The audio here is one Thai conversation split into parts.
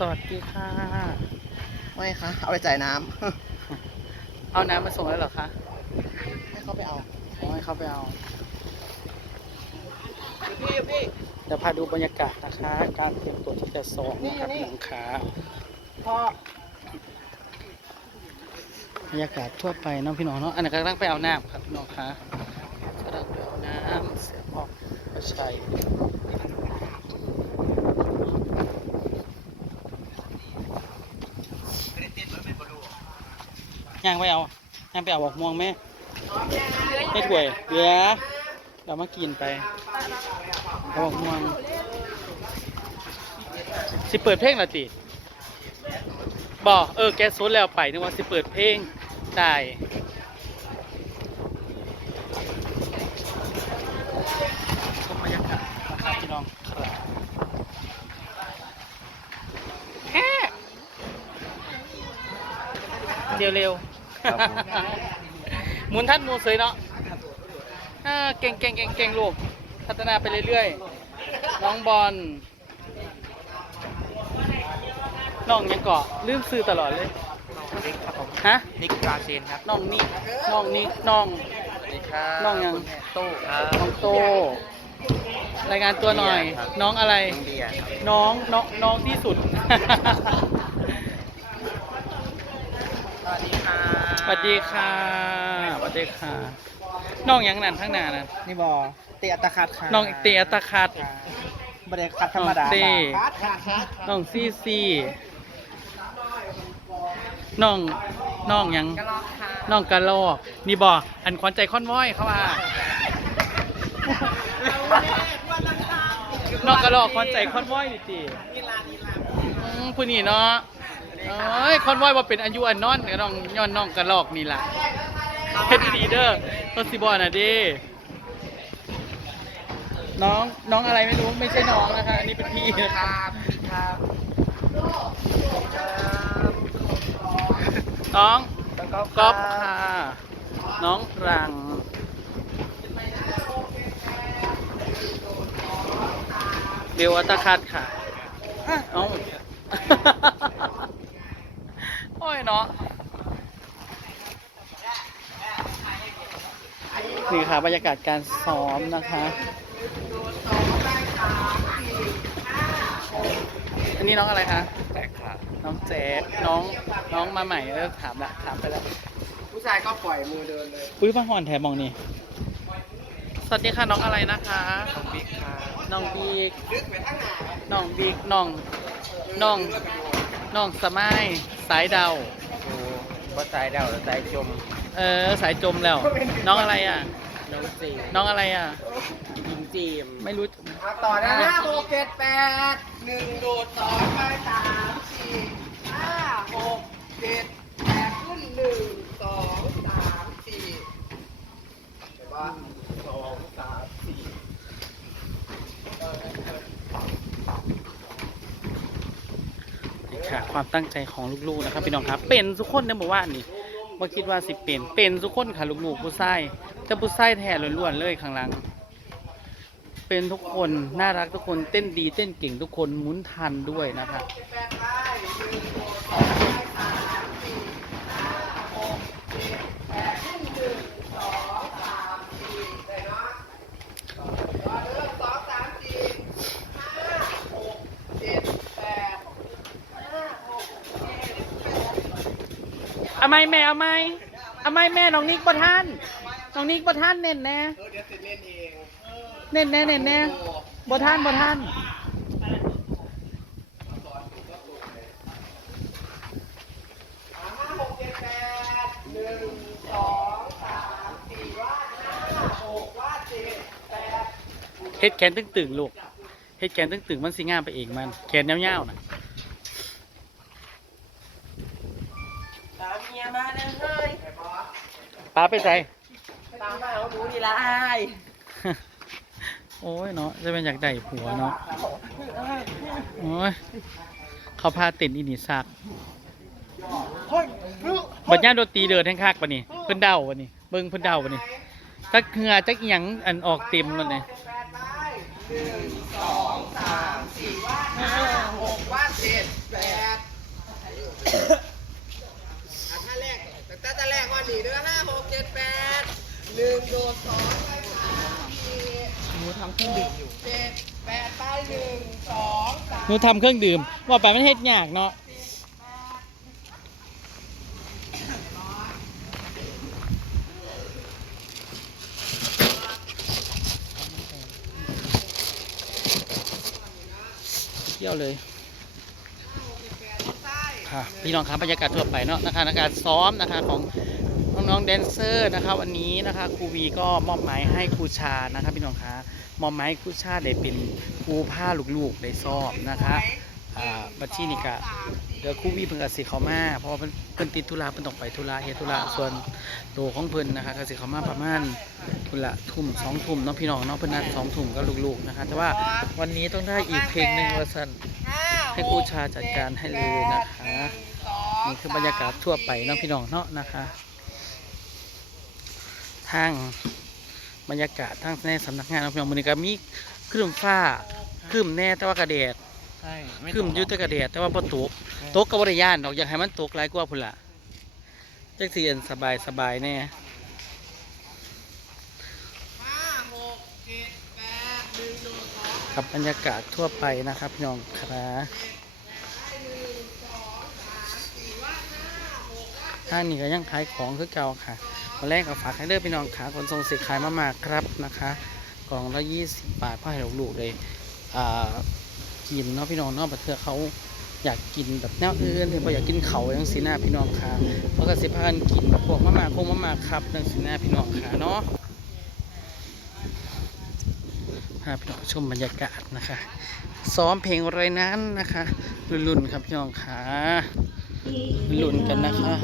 สวัสดีค่ะไม่ค่ะเอาไปจ่ายน้เอาน้ำมาส่งแล้วเหรอคะำให้เขาไปเอาขอให้เขาไปเอา พี่พี่เดี๋ยวพาดูบรรยากาศนะคะ การเตรียมตัวที่จะซ้อมนะครับนี่หนังขาพ่อบรรยากาศทั่วไปเน้องพี่น้องเนาะ อันนั้นกำลังไปเอาน้ำครับพี่น้องคะกำลังไปเอาน้ำเสียออกประชัย ย่างไปเอาย่างไปเอาบอกม่วงแม่ไม่ถ่วยเหลือเรามากินไปเอาบอกม่วงสิเปิดเพลงละติบอกเออแกโซนแล้วไปนึกว่าสิเปิดเพลงได้ชมบรรยากาศนะครับพี่น้องครับเดี๋ยวเร็ว ครับผมหมุนท่านหมูเสยเนาะอ่าเก่งเก่งเก่งเก่งลูก พัฒนาไปเรื่อยๆ น้องบอล น้องยังเกาะลืมซื้อตลอดเลย นิกครับผมฮะ นิกกราเซนครับน้องนิกน้องนิกน้อง สวัสดีครับน้องยังตู้ครับน้องโต รายงานตัวหน่อยเดียครับน้องอะไร น้องเดียครับน้องน้องน้องที่สุด สวัสดีค่ะ สวัสดีค่ะสวัสดีค่ะ น้องยังนั่นทั้งหน้านั่นนี่บอเตะอัตคัดค่ะน้องเตะอัตคัด บริคัดธรรมดาน้องเต้ คัดคัดคัดน้องซี่ซี่น้องน้องหยังกระลอกค่ะน้องกะลอก นี่บอกอันขวัญใจค่อนว้อยเขาว่าน้องกะลอกขวัญใจค่อนว้อยนี่จีอืมผู้นี่เนาะ เอ้ยค่อนว้อยว่าเป็นอายุอันนอนก็น้องย้อนน้องกะลอกนี่ล่ะเฮ็ดดีเด้อต้นสิบอน่ะเดิน้องน้องอะไรไม่รู้ไม่ใช่น้องนะคะอันนี้เป็นพี่นะคคะรับครับน้องแล้วก็ก๊อฟค่ะ น้องรังเบลวัตคัดค่ะเอ้าโอ้ยเนาะนี่ค่ะบรรยากาศการซ้อมนะคะอันนี้น้องอะไรคะแตกค่ะน้องแจ๊ดน้องน้องมาใหม่เออถามละถามไปแล้วผู้ชายก็ปล่อยมือเดินเลยอุ้ยมาหอนแถมมองนี่สวัสดีค่ะน้องอะไรนะคะน้องบิ๊กค่ะน้องบิ๊กน้องบิ๊กน้องน้อง น้องสมัยสายดาวโอ้ว่าสายดาวหรือสายจมเออ สายจมแล้ว น้องอะไรอะ น้องจีน้องอะไรอะยิงจีม ไม่รู้ ต่อนะห้าหกเจ็ดแปดหนึ่งโดดสองไปสามสี่ห้าหกเจ็ดแปดขึ้นหนึ่งสองสามสี่เห็นปะสองสามสี่ นี่ ความตั้งใจของลูกๆนะครับพี่น้องครับ เป็นทุกคนในหมู่บ้านี่ว่าคิดว่าสิเป็นเป็นทุกคนค่ะลูกๆผู้ชายจะผู้ชายแท้ล้วนๆเลยข้างหลัง เป็นทุกคนน่ารักทุกคนเต้นดีเต้นเก่งทุกคนหมุนทันด้วยนะครับ เอาไหมแม่เอาไหมเอาไหมแม่น้องนิกประท่านน้องนิกประท่านเน้นแน่เออเดี๋ยวจะเล่นเน้นแน่เน้นแน่ประท่านประท่านเจ็ดแปดหนึ่งสองสามสี่ว่าห้าหกเฮ็ดแขนตึงๆลูกเฮ็ดแขนตึงๆมันสิงามไปเองมัน แขนยาวๆนะ ป้าไปใส่ตามมาเอาดูดีละอายโอ้ยเนาะจะเป็นอยากได้ผัวเนาะโอ้ยเขาพาเต้นอีนี่ซักบัดย่ามโดนตีเดินแห้งคักปะนี่เพิ่นเดาปะนี่เบิ่งเพิ่นเดาปะนี่จักเหงื่อจักอีหยังอันออกเต็มมันเลย แปดไปหนึ่งสองสามสี่ว่าห้าหกว่าเจ็ด ดแปดอะท่าแรกแต่ท่าแรกวันนี้เด้อห้าหกเจ็ดแปดหนึ่งโดดสองไปสามสี่ หนูทำเครื่องดื่มอยู่เจ็ดแปดไปหนึ่งสองสามหนูทำเครื่องดื่มว่าไปมันเฮ็ดยากเนาะเที่ยวเลยค่ะพี่น้องครับบรรยากาศทั่วไปเนาะนะคะในการซ้อมนะคะของ น้องๆแดนเซอร์นะคะวันนี้นะคะครูวีก็มอบหมายให้ครูชานะคะพี่น้องคะมอบหมายให้ครูชาได้เป็นครูผ้าลูกๆได้ซ้อมนะคะอ่าบัดที่นี่กะเดี๋ยวครูวีเพิ่งกสิเขามาเพราะว่าเพิ่นเพิ่นติดธุระเพิ่นต้องไปธุระเฮดธุระส่วนตัวของเพิ่นนะคะกสิเขามาประมาณธุระทุ่มสองทุ่มเนาะพี่น้องเนาะเพิ่นนัดสองทุ่มก็ลูกๆนะคะแต่ว่าวันนี้ต้องได้อีกเพลงหนึ่งว่าซั่นห้าให้ครูชาจัดการให้เลยนะคะหงสงนี่คือบรรยากาศทั่วไปเนาะพี่น้องเนาะนะคะ ทางบรรยากาศทางในสำนักงานเนาะพี่น้องมันนี้ก็มีคลื่นฟ้าคลื่นแน่แต่ว่ากระแดดใช่คลื่นอยุตกระแดดแต่ว่าบ่ตกตกก็บ่ได้ย่านดอกอยากให้มันตกหลายกว่าพุ่นล่ะจักสิเอ็นสบายสบายแน่ห้าหกเจ็ดแปดหนึ่งโดดสองกับบรรยากาศทั่วไปนะครับพี่น้องครับทางนี้ก็ยังขายของคือเก่าค่ะ วันแรกก็ฝากให้เด้อพี่น้องขาคนทรงสิขายมามากครับนะคะกล่องละยี่สิบบาทพ่อให้ลูกๆเลยอ่ากินเนาะพี่น้องเนาะบัดเทือเขาอยากกินแบบแนวอื่นถึงพออยากกินเขาอย่างสีหน้าพี่น้องค่ะเพราะก็สิพากันกินพวกมะม่าคงมะม่าครับนังสีหน้าพี่น้องค่ะเนาะพาพี่น้องชมบรรยากาศนะคะ ซ้อมเพลงอะไรนั้นนะคะลุ่นๆครับพี่น้องค่ะลุ่นกันนะคะ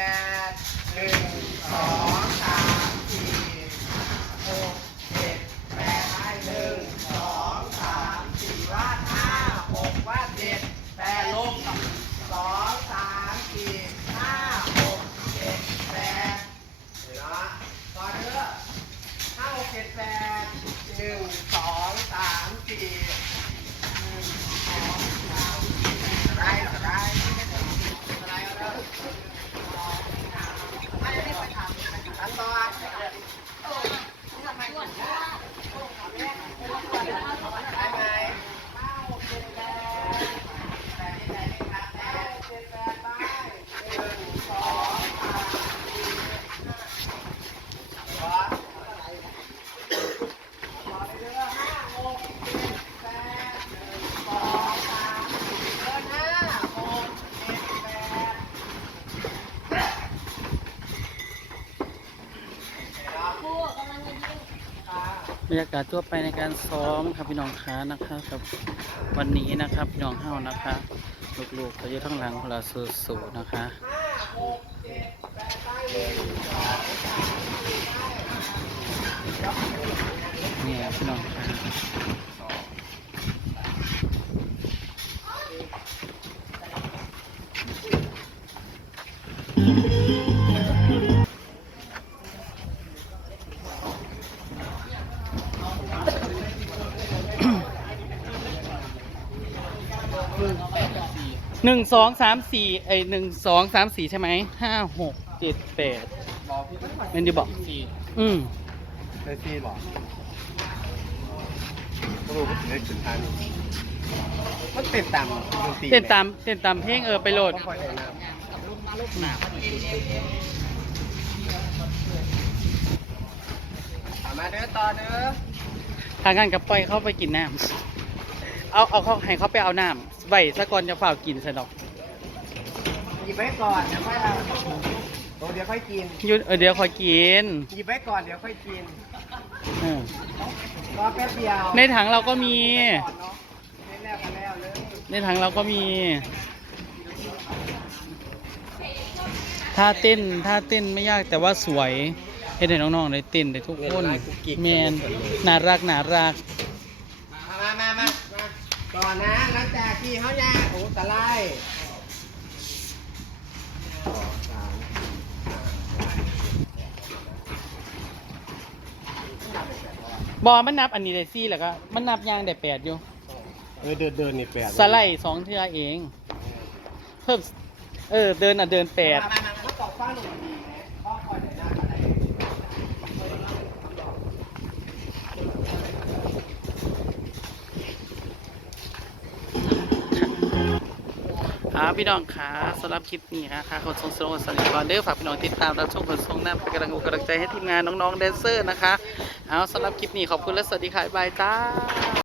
แปดหนึ่งสองสามสี่หกเจ็ดแปดไปหนึ่งสองสามสี่วาดห้าหกวาดเจ็ดแปดลงสองสามสี่ห้าหกเจ็ดแปดเดี๋ยวนะต่อเด้อห้าหกเจ็ดแปดหนึ่งสองสามสี่หนึ่งสองสามสี่ได้ได้ อะไรเอาเด้ออันนี้ไปถามขั้นตอนได้ไหมห้าหกเจ็ดแปดแปดที่ไหนนี่ครับแปดเจ็ดแปดไปหนึ่งสองสามสี่ห้าหกต่อไปเรื่อยห้าหกเจ็ดแปดหนึ่งสองสามสี่เดินห้าหกเจ็ดแปด บรรยากาศทั่วไปในการซ้อมครับพี่น้องค้านะคะครับวันนี้นะครับพี่น้องเฮานะคะลูกๆเขาอยู่ทั้งหลังพลาสูๆนะคะเนี่ยพี่น้อง หนึ่งสองสามสี่ไอหนึ่งสองสามสี่ใช่ไหมห้าหกเจ็ดแปดเมนดีบอกอืมได้ซีหรอก็รู้ว่าถึงได้ถึงทางมันเต้นตามดนตรีเต้นตามเต้นตามเพลงเออไปโหลดก็ค่อยได้น้ำเอามาเด้อต่อเด้อทางการกับปล่อยเขาไปกินน้ำ เอาเอาเขาให้เขาไปเอาน้ำไว้ซะก่อนจะเฝ้ากินซะดอกหยิบไว้ก่อนเดี๋ยวค่อยเอาโอ้เดี๋ยวค่อยกินอยุดเออเดี๋ยวคอยกินหยิบไว้ก่อนเดี๋ยวค่อยกินเออรอแป๊บเดียวในถังเราก็มี ก่อนเนาะเล่นแล้วกันแล้วเลยในถังเราก็มีท่าเต้นท่าเต้นไม่ยากแต่ว่าสวยให้ได้น้องๆได้เต้นได้ทุกคนแมนน่ารักน่ารักมามามามา ก่อนนะหลังจากที่เขาย่างโอ้ตะไลสองสามบอมันนับอันนี้ได้สี่แล้วก็มันนับยางได้แปดอยู่เออเดินเดินนี่แปดสไลด์สองเทือเอง เพิ่ม เออ เดินอะเดินแปด มามามาตอกฟ้าหนุ่มดีข้อคอยไหนหน้าอะไร ค่ะพี่น้องค่ะสำหรับคลิปนี้นะคะขนส่งสโลสลิปก่อนเด้อฝากพี่น้องติดตามรับชมขนส่งน้ำเป็นกำลังอกกำลังใจให้ทีมงานน้องๆแดนเซอร์นะคะเอาสำหรับคลิปนี้ขอบคุณและสวัสดีค่ะบายจ้า